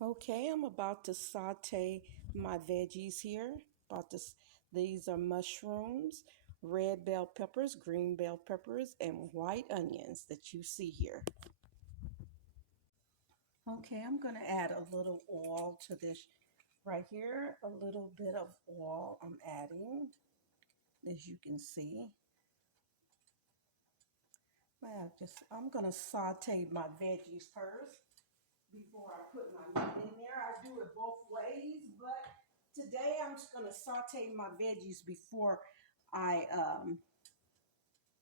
Okay, I'm about to saute my veggies here. These are mushrooms, red bell peppers, green bell peppers, and white onions that you see here. Okay, I'm going to add a little oil to this right here. A little bit of oil I'm adding, as you can see. I'm going to saute my veggies first before I put my meat in there. I do it both ways, but today I'm just going to saute my veggies before I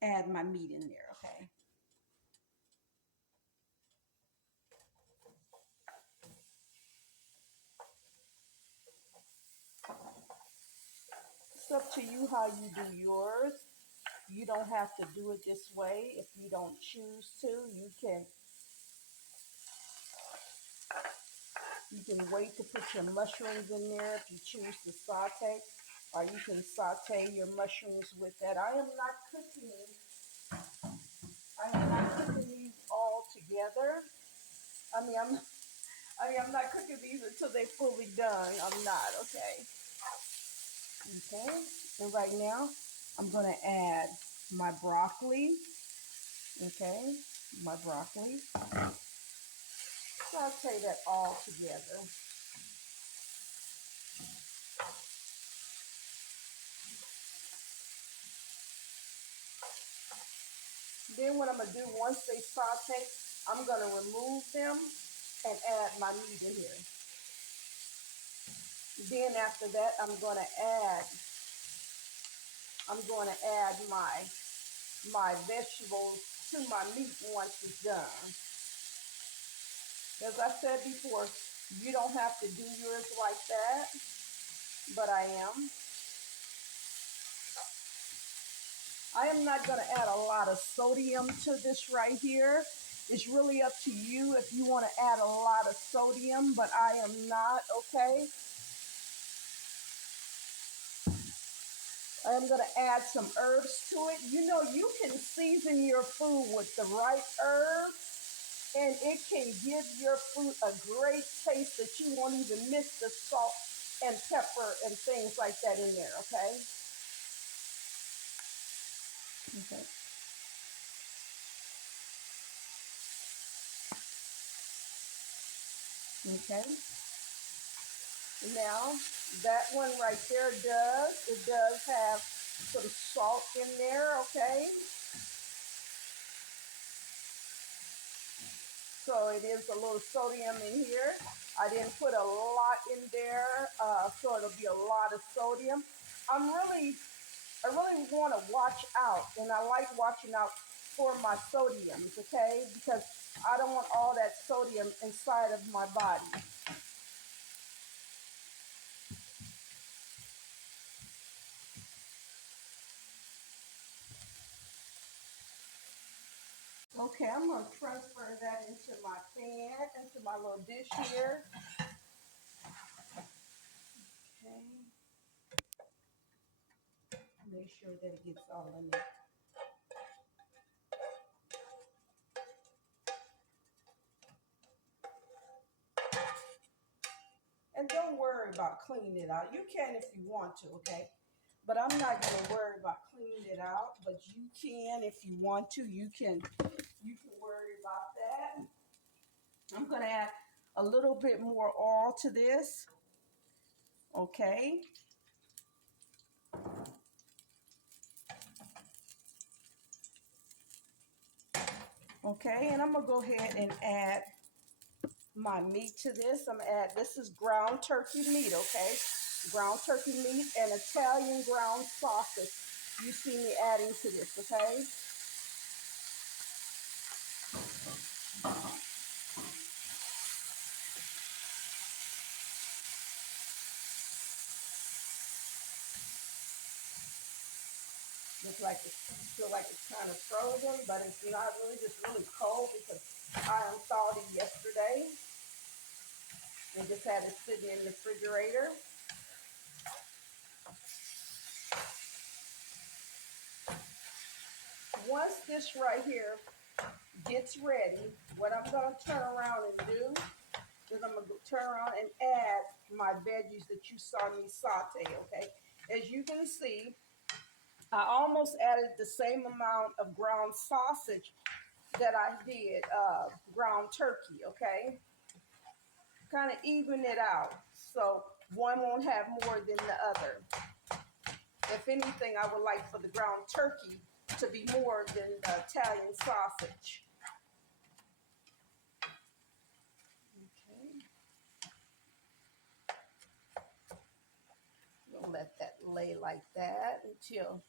add my meat in there, okay? It's up to you how you do yours. You don't have to do it this way. If you don't choose to, you can wait to put your mushrooms in there if you choose to saute, or you can saute your mushrooms with that. I am not cooking these all together. I mean, I'm I'm not cooking these until they're fully done. I'm not, okay? Okay, and right now, I'm gonna add my broccoli, okay? My broccoli. Saute that all together. Then what I'm gonna do, once they saute, I'm gonna remove them and add my meat in here. Then after that, I'm gonna add my vegetables to my meat once it's done. As I said before, you don't have to do yours like that, but I am. I am not going to add a lot of sodium to this right here. It's really up to you if you want to add a lot of sodium, but I am not, okay? I am going to add some herbs to it. You know, you can season your food with the right herbs, and it can give your food a great taste that you won't even miss the salt and pepper and things like that in there, okay? Okay. Okay. Now, that one right there does have some salt in there, okay? So it is a little sodium in here. I didn't put a lot in there, so it'll be a lot of sodium. I really want to watch out, and I like watching out for my sodiums, okay? Because I don't want all that sodium inside of my body. Okay, I'm going to transfer that into my pan, into my little dish here. Okay. Make sure that it gets all in there. And don't worry about cleaning it out. You can if you want to, okay? But I'm not going to worry about cleaning it out. But you can if you want to. You can worry about that. I'm going to add a little bit more oil to this. Okay. Okay, and I'm going to go ahead and add my meat to this. This is ground turkey meat, okay? Ground turkey meat and Italian ground sausage. You see me adding to this, okay? Feel like it's kind of frozen, but it's not really, just really cold because I installed it yesterday and just had it sitting in the refrigerator. Once this right here gets ready, what I'm going to turn around and do is I'm going to turn around and add my veggies that you saw me saute, okay? As you can see, I almost added the same amount of ground sausage that I did ground turkey, okay? Kind of even it out so one won't have more than the other. If anything, I would like for the ground turkey to be more than the Italian sausage. Okay. We'll let that lay like that until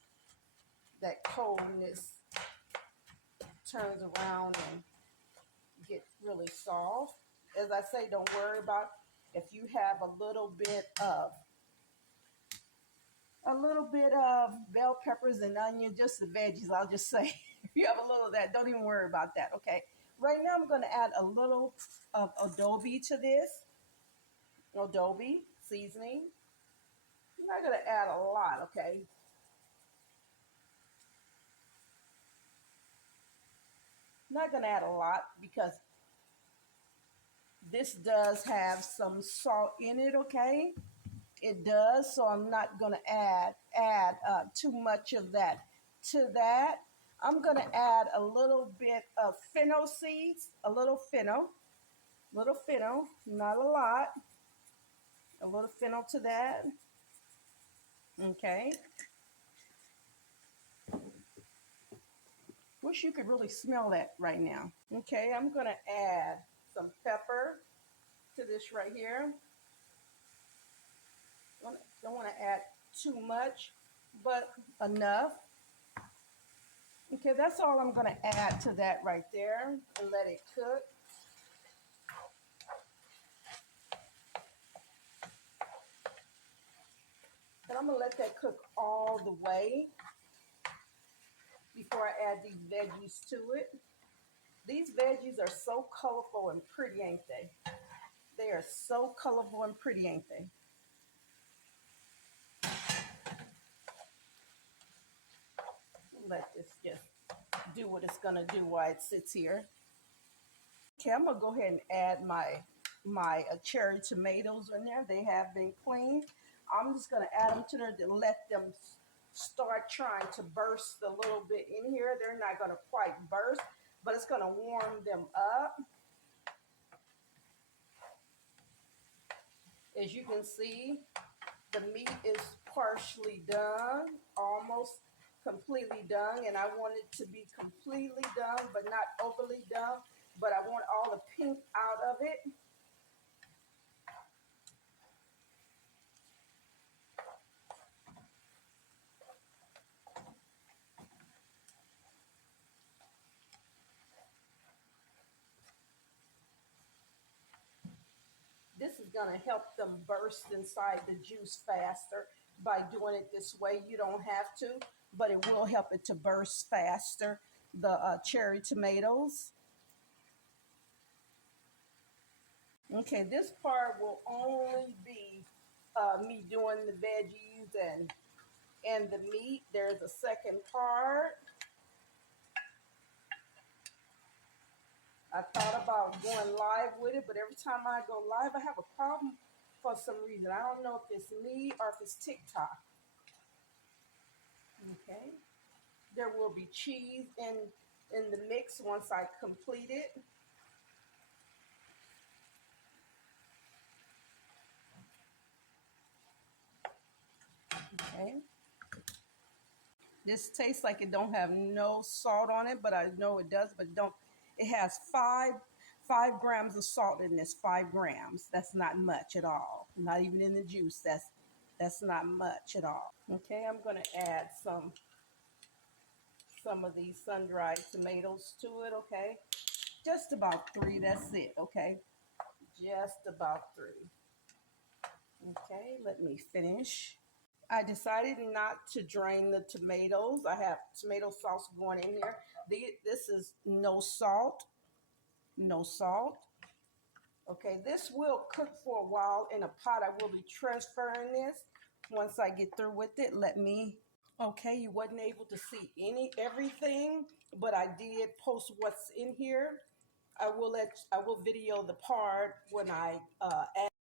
that coldness turns around and get really soft. As I say, don't worry about if you have a little bit of bell peppers and onion, just the veggies, I'll just say. If you have a little of that, don't even worry about that, okay? Right now I'm going to add a little of adobe to this. Adobe seasoning. I'm not going to add a lot, okay? I'm not going to add a lot because this does have some salt in it, okay? It does, so I'm not going to add too much of that. To that, I'm going to add a little bit of fennel seeds, a little fennel, not a lot. A little fennel to that. Okay. Wish you could really smell that right now. Okay, I'm going to add some pepper to this right here. Don't want to add too much, but enough. Okay, that's all I'm going to add to that right there and let it cook. And I'm going to let that cook all the way before I add these veggies to it. These veggies are so colorful and pretty, ain't they? They are so colorful and pretty, ain't they? Let this just do what it's going to do while it sits here. Okay, I'm gonna go ahead and add my cherry tomatoes in there. They have been cleaned. I'm just gonna add them to there to let them start trying to burst a little bit in here. They're not gonna quite burst, but it's gonna warm them up. As you can see, the meat is partially done, almost completely done, and I want it to be completely done, but not overly done. But I want all the pink out of it. This is going to help them burst inside the juice faster by doing it this way. You don't have to, but it will help it to burst faster. The cherry tomatoes. Okay, this part will only be me doing the veggies and the meat. There's a second part. I thought about going live with it, but every time I go live, I have a problem for some reason. I don't know if it's me or if it's TikTok. Okay. There will be cheese in the mix once I complete it. Okay. This tastes like it don't have no salt on it, but I know it does, but don't. It has five grams of salt in this, 5 grams. That's not much at all. Not even in the juice. That's not much at all. Okay, I'm gonna add some of these sun-dried tomatoes to it, okay? Just about 3, that's it, okay? Just about 3. Okay, let me finish. I decided not to drain the tomatoes. I have tomato sauce going in here. This is no salt, no salt. Okay, this will cook for a while in a pot. I will be transferring this once I get through with it. Okay, you wasn't able to see everything, but I did post what's in here. I will video the part when I add